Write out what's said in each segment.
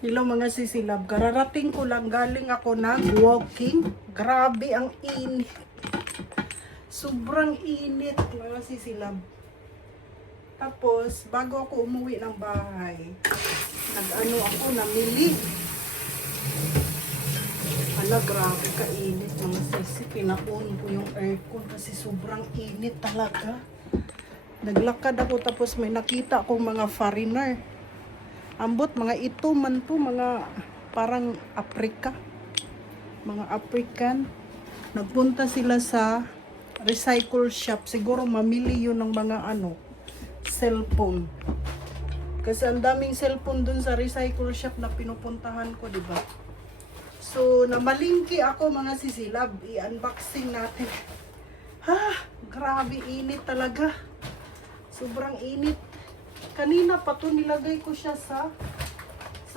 Hello mga sisilab, kararating ko lang, galing ako nag-walking. Grabe ang init. Sobrang init mga sisilab. Tapos, bago ako umuwi ng bahay, namili. Grabe ka-init mga sisi. Pinakon ko yung aircon kasi sobrang init talaga. Naglakad ako tapos may nakita akong mga foreigner. Ambot, mga ito man to, mga parang Africa. Mga African. Nagpunta sila sa recycle shop. Siguro mamili yun ng mga cellphone. Kasi ang daming cellphone dun sa recycle shop na pinupuntahan ko, di ba? So, namalingki ako mga sisilab. I-unboxing natin. Grabe init talaga. Sobrang init. Kanina pa to nilagay ko siya sa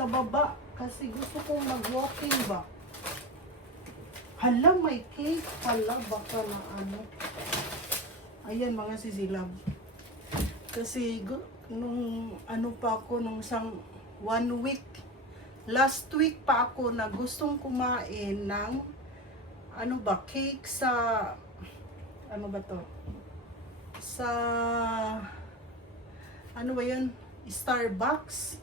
baba kasi gusto kong mag-walking ba. Hala, may cake pala baka na Ayan mga sisilab. Kasi nung pa ako nung isang 1 week. Last week pa ako na gustong kumain ng cake sa sa Starbucks.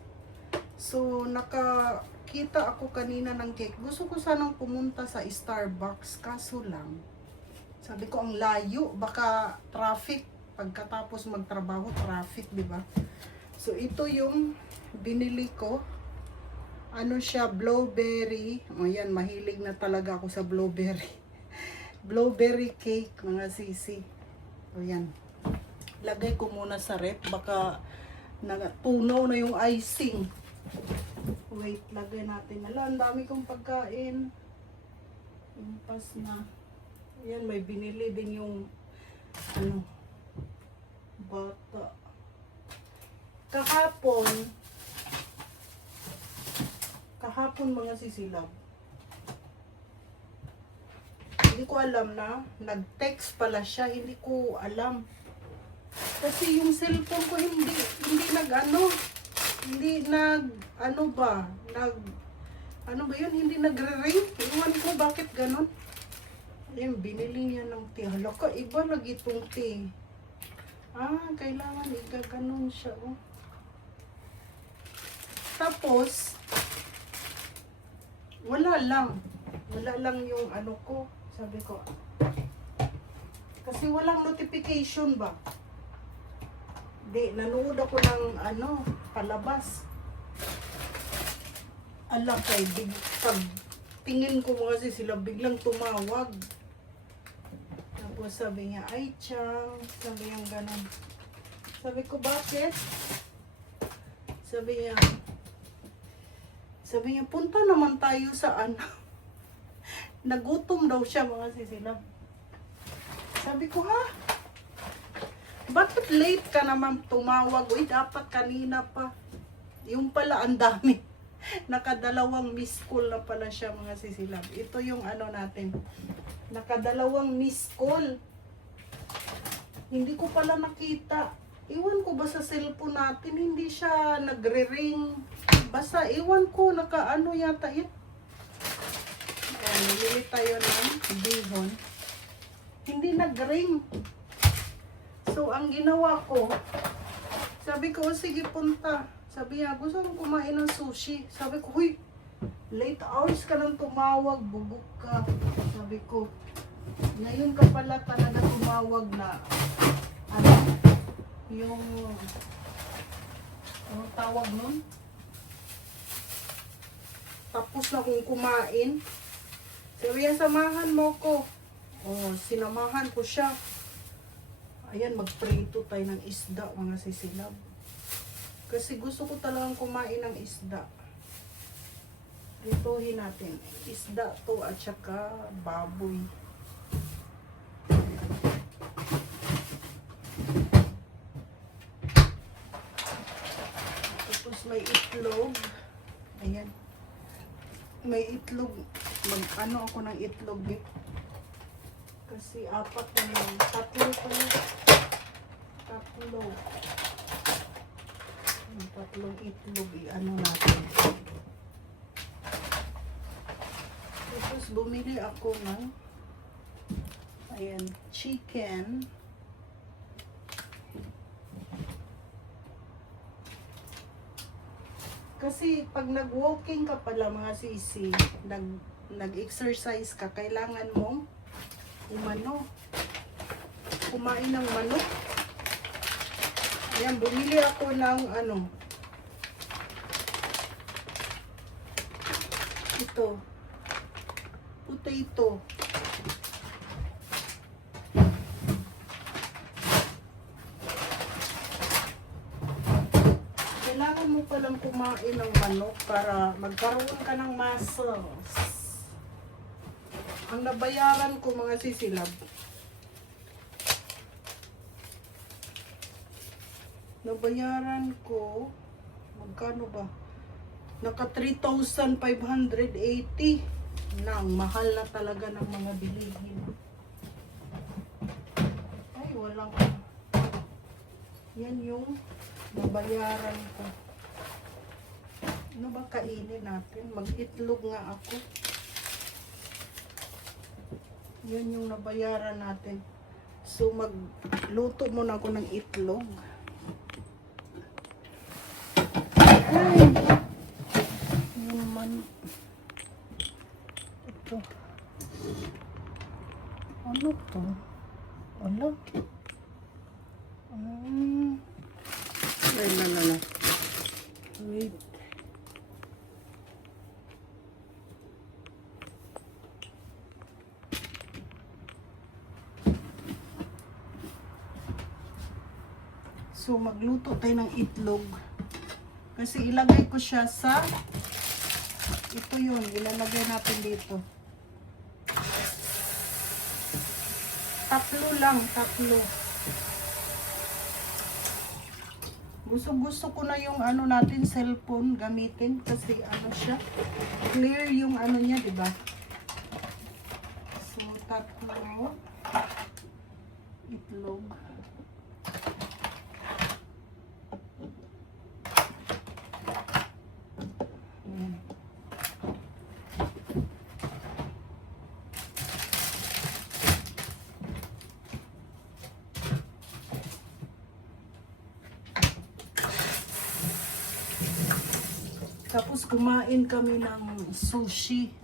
So nakakita ako kanina ng cake. Gusto ko sanang pumunta sa Starbucks, kaso lang sabi ko ang layo, baka traffic pagkatapos magtrabaho, traffic, di ba? So ito yung binili ko. Siya, blueberry. Ayan, mahilig na talaga ako sa blueberry. Blueberry cake, mga sisi. Ayan. Lagay ko muna sa rep, baka tunaw na yung icing. Wait, lagay natin. Ang dami kong pagkain. Impas na. Ayan, may binili din yung bata. Kahapon mga sisilab. Hindi ko alam na nag-text pala siya, hindi ko alam. Kasi yung cellphone ko hindi nagre-ring. Iwan ko bakit ganon. Ayun, binili niya ng tea. Hala ka, iba lagi itong tea. Kailangan igaganon siya, oh. Tapos, wala lang yung ko. Sabi ko, kasi walang notification ba? Nanood ako ng palabas. Kay pag tingin ko kasi sila biglang tumawag. Tapos sabi niya, ay Chang, sabi niya ganun. Sabi ko, bakit? Sabi niya, punta naman tayo sa Nagutom daw siya mga sisilab. Sabi ko, bakit late ka naman tumawag? Uy, dapat kanina pa. Yung pala, ang dami. Nakadalawang miss call na pala siya mga sisilab. Ito yung natin. Nakadalawang miss call. Hindi ko pala nakita. Iwan ko ba sa cellphone natin, hindi siya nagre-ring. Basta iwan ko, yata yun. Namili tayo ng bihon. Hindi nag-ring. So, ang ginawa ko, sabi ko, sige punta. Sabi niya, gusto kong kumain ng sushi. Sabi ko, huy, late hours ka nang tumawag, bubuk ka. Sabi ko, ngayon ka pala talaga tumawag na, yung tawag nun? Tapos na kong kumain. Sabi niya, samahan mo ko. Sinamahan ko siya. Ayan, magprito tayo ng isda, mga sisilab. Kasi gusto ko talagang kumain ng isda. Prituhin natin. Isda to at saka baboy. Tapos may itlog. Ayan. May itlog. Ako ng itlog eh. Kasi 4 na yun. 3 pa yun. 3. Yung 3 itlog natin. bumili ako ng ayan, chicken. Kasi pag nag-walking ka pala mga sisi, nag-exercise ka, kailangan mong kumain ng manok. Ayan, bumili ako ng ito, potato. Kailangan mo palang kumain ng manok para magkaroon ka ng muscles. Ang nabayaran ko mga sisilab, magkano ba? Naka 3,580 na. Ang mahal na talaga ng mga bilihin. Ay, walang. Yan yung nabayaran ko. Ano ba kainin natin? Mag-itlog nga ako. Yan yung nabayaran natin. So, magluto muna ako ng itlog. Ay! Yung ito. Ano to? Ano? Ay, no. Wait. So, magluto tayo ng itlog. Kasi ilagay ko siya sa, ito yun, ilalagay natin dito. Tatlo lang. Gusto ko na yung natin, cellphone gamitin kasi siya, clear yung niya, diba? So, tatlo itlog. Tapos kumain kami ng sushi.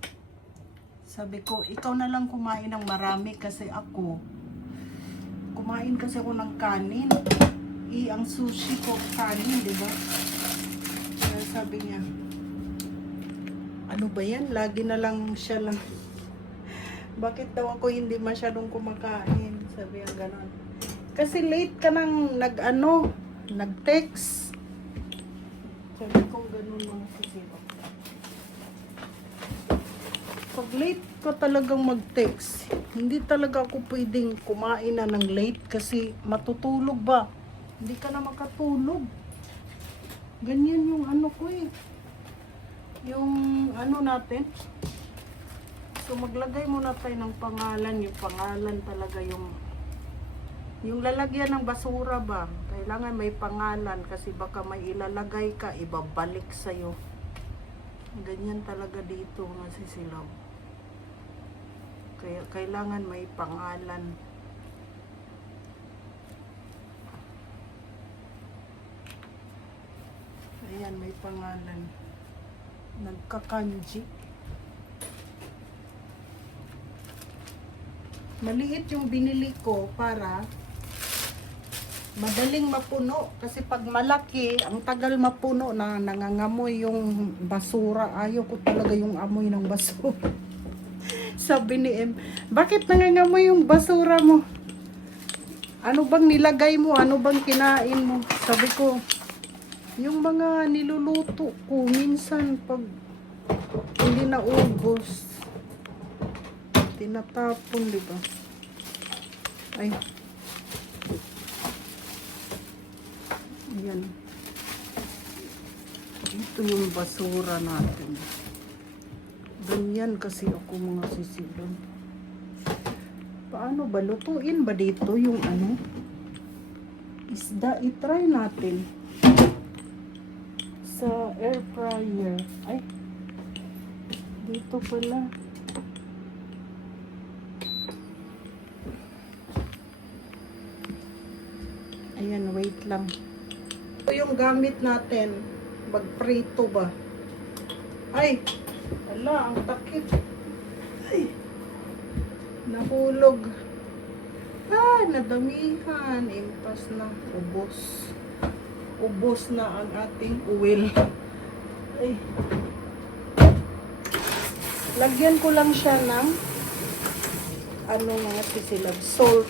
Sabi ko, ikaw na lang kumain ng marami kasi kumain kasi ako ng kanin. Ang sushi ko kanin, di ba? Kaya sabi niya, ano ba yan? Lagi na lang siya lang. Bakit daw ako hindi masyadong kumakain? Sabi niya ganon. Kasi late ka nang nag-text. Sabi ko ganun mga sisiro. Pag late ka talagang mag-text, hindi talaga ako pwedeng kumain na ng late kasi matutulog ba? Hindi ka na makatulog. Ganyan yung ko eh. Yung natin. So maglagay muna tayo ng pangalan. Yung pangalan talaga yung lalagyan ng basura ba? Kailangan may pangalan kasi baka may ilalagay ka, ibabalik sa'yo. Ganyan talaga dito mga sisilaw. Kaya kailangan may pangalan. Ayan, may pangalan. Nagkakanji. Maliit yung binili ko para madaling mapuno kasi pag malaki, ang tagal mapuno na nangangamoy yung basura. Ayaw ko talaga yung amoy ng basura. Sabi ni M, bakit nangangamoy yung basura mo? Ano bang nilagay mo? Ano bang kinain mo? Sabi ko, yung mga niluluto ko, minsan pag hindi naubos, tinatapon, di ba? Ay. Ayan. Ito yung basura natin. Ganyan kasi ako mga sisilon. Paano ba? Lutuin ba dito yung isda? I-try natin. Sa air fryer. Ay. Dito pala. Ayan, wait lang. Ito yung gamit natin. Magprito ba? Ay! Ala, ang takip. Ay! Nahulog. Ah, nadamihan. Impas na. Ubos. Ubos na ang ating oil. Ay. Lagyan ko lang siya ng ano mga sisilab. Salt.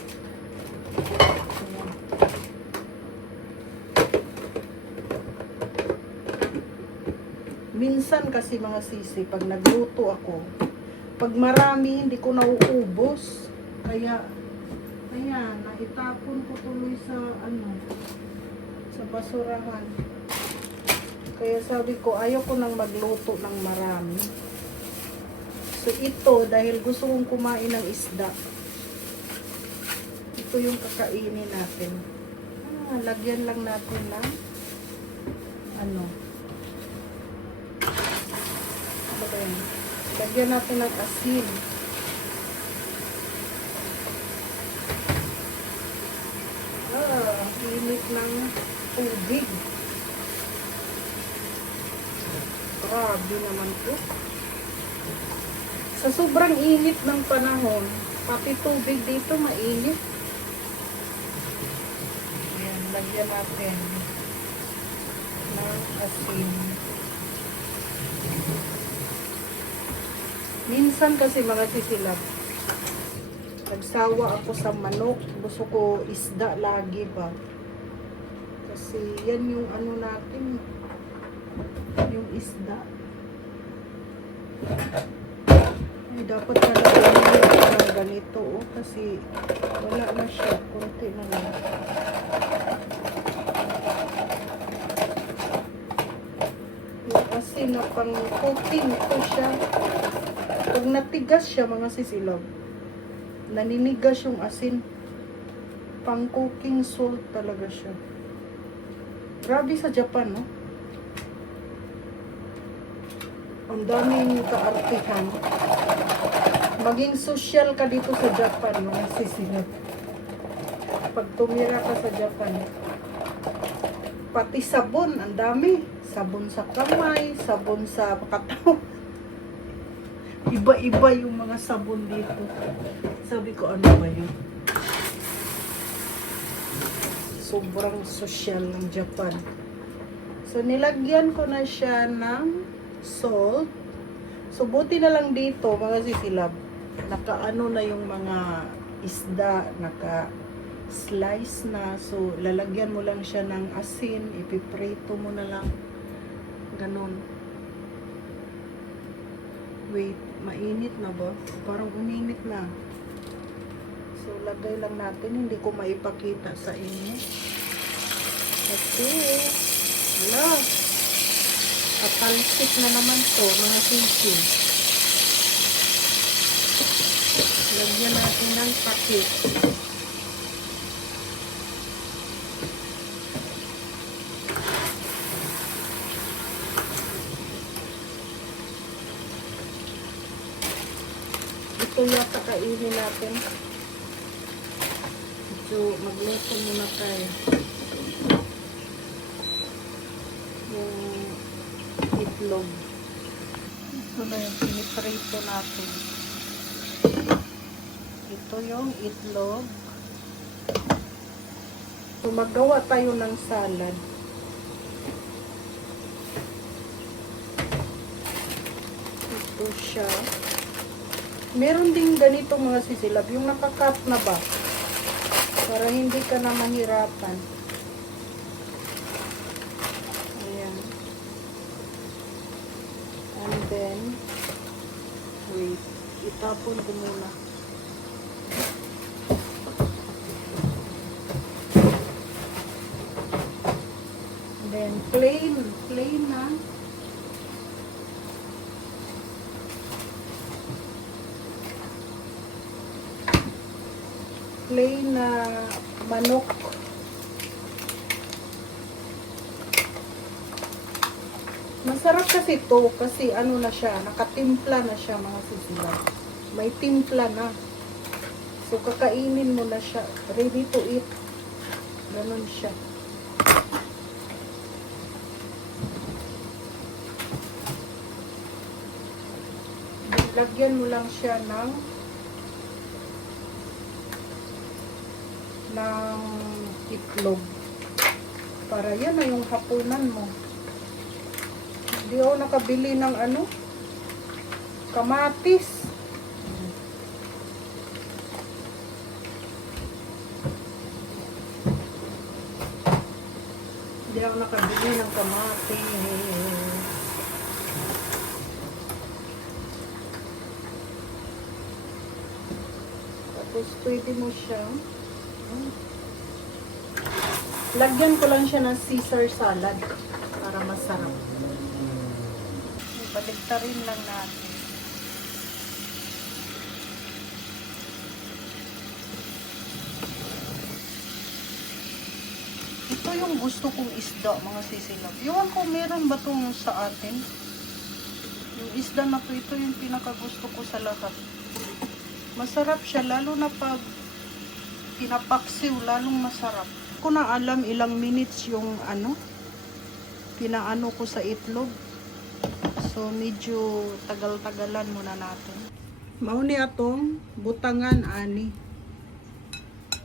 Ayan. Minsan kasi mga sisi, pag nagluto ako, pag marami, hindi ko nauubos. Kaya, ayan, naitapon ko tuloy sa, sa basurahan. Kaya sabi ko, ayaw ko nang magluto ng marami. So, ito, dahil gusto kong kumain ng isda, ito yung kakainin natin. Lagyan lang natin ng, ano ba yan? Lagyan natin ng asin. Init ng tubig. Grabe naman po. Sa sobrang init ng panahon, pati tubig dito mainit. Ayan, lagyan natin ng asin. Minsan kasi mga sisilab, nagsawa ako sa manok. Gusto ko isda lagi ba. Kasi yan yung ano natin, yung isda. Ay, dapat nalagyan ng ganito, oh, kasi wala na siya. Kunti na lang. Yung asin na pang cooking ko siya. Pag natigas siya mga sisilab, naninigas yung asin. Pang cooking salt talaga siya. Grabe sa Japan, no? Ang daming kaartihan. Maging social ka dito sa Japan, mga sisilab. Pag tumira ka sa Japan, pati sabon, ang dami. Sabon sa kamay, sabon sa katawan. Iba-iba yung mga sabon dito. Sabi ko, ano ba yun? Sobrang social ng Japan. So, nilagyan ko na siya ng salt. So, buti na lang dito, mga sisilab, nakaano na yung mga isda, naka-slice na. So, lalagyan mo lang siya ng asin, ipiprito mo na lang. Ganon. Wait, mainit na ba? Parang uminit na. So, lagay lang natin. Hindi ko maipakita sa inyo. Okay. Wala. Katalsik na naman to, mga sisi. Lagyan natin ng pakit. Ito yata kainin natin. So, magluto muna tayo. Yung itlog. Ito na yung piniprito natin. Ito yung itlog. So, magawa tayo ng salad. Ito siya. Meron din ganito mga sisilab, yung nakakat na ba? Para hindi ka na mahirapan. Ayan. And then, wait, itapon ko muna. And then, plain na. Plain na manok. Masarap kasi to kasi ano na siya, nakatimpla na siya mga sisilab. May timpla na. So kakainin mo na siya, ready to eat. Ganon siya. Lagyan mo lang siya ng itlog. Para yan na yung hapunan mo. Hindi ako nakabili ng kamatis. Hindi ako nakabili ng kamatis. Tapos pwede mo siya lagyan ko lang siya ng Caesar salad para masarap. Baligtarin lang natin. Ito yung gusto kong isda, mga sisilab. Iwan ko meron ba itong sa atin? Yung isda na to, ito yung pinakagusto ko sa lahat. Masarap siya, lalo na pag pinapaksiw, lalong masarap. Ko na alam ilang minutes yung pinaano ko sa itlog. So medyo tagal-tagalan muna natin. Mauni atong butangan ani.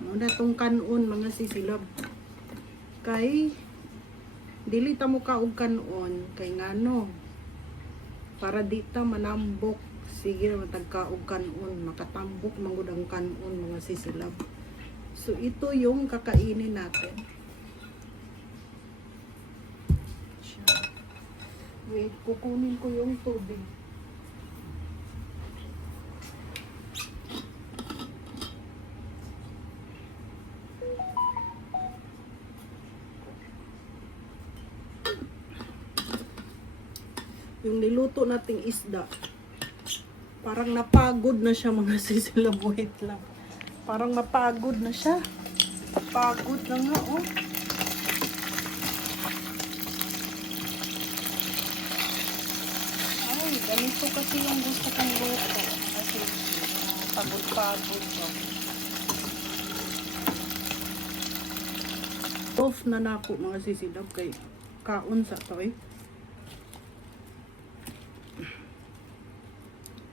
Mauna atong kanon mga sisilab. Kay dili ta mo kaog kanon kay ngano. Para di ta manambok. Sige na matagkaog kanon, makatambok mangud ang kanon mga sisilab. So, ito yung kakainin natin. Wait, kukunin ko yung tubig. Yung niluto nating isda. Parang napagod na siya mga sisilab. Wait lang. Parang mapagod na siya. Pagod na nga, oh. Ay, ganito kasi yung gusto kong luto. Kasi pagod-pagod. Off na nako mga sisilab kay kaon sa to eh.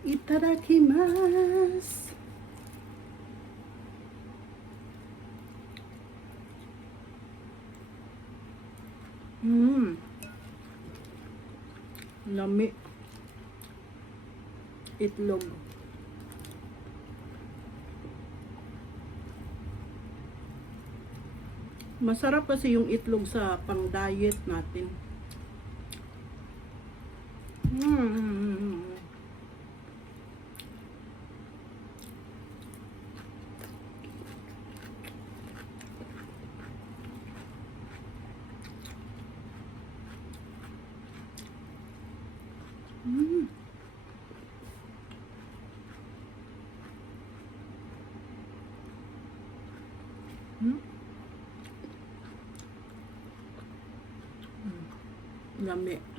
Itadakimasu. Lami. Itlog. Masarap kasi yung itlog sa pang-diet natin. Lami.